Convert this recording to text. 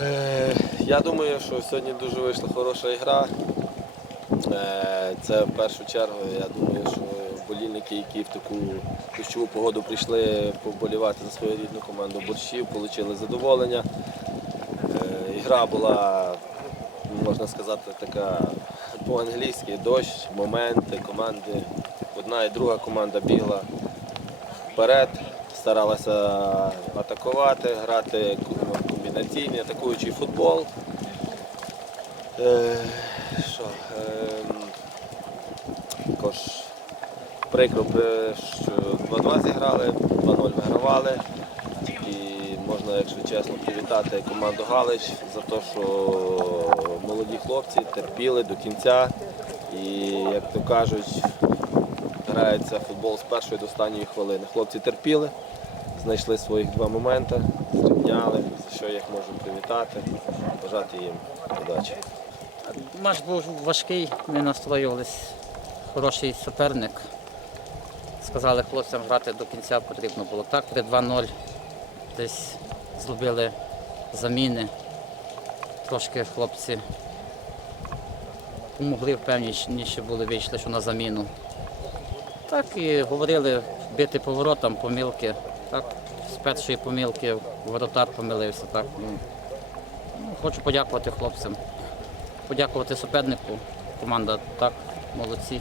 Е, Я думаю, що сьогодні дуже вийшла хороша гра. Е, Це в першу чергу, я думаю, що болільники, які в таку дощову погоду прийшли поболівати за свою рідну команду борщів, отримали задоволення. Е, Гра була, можна сказати, така по-англійськи дощ, моменти, команди. Одна і друга команда бігла вперед, старалася атакувати, грати комбінаційний, атакуючий футбол. Е, що, ем, також прикро, що 2-2 зіграли, 2-0 вигравали. І можна, якщо чесно, привітати команду Галич за те, що молоді хлопці терпіли до кінця. І, як то кажуть, грається футбол з першої до останньої хвилини. Хлопці терпіли, знайшли своїх два моменти, зрівняли, за що їх можу привітати, бажати їм удачі. Матч був важкий, ми настроювалися. Хороший суперник. Сказали хлопцям грати до кінця потрібно було. Так, при 2-0 десь зробили заміни. Трошки хлопці помогли, впевненіше були, вийшли, що на заміну. Так і говорили бити поворотам, помилки. Так, з першої помилки воротар помилився. Так. Ну, ну, хочу подякувати хлопцям подякувати супернику. Команда так, молодці.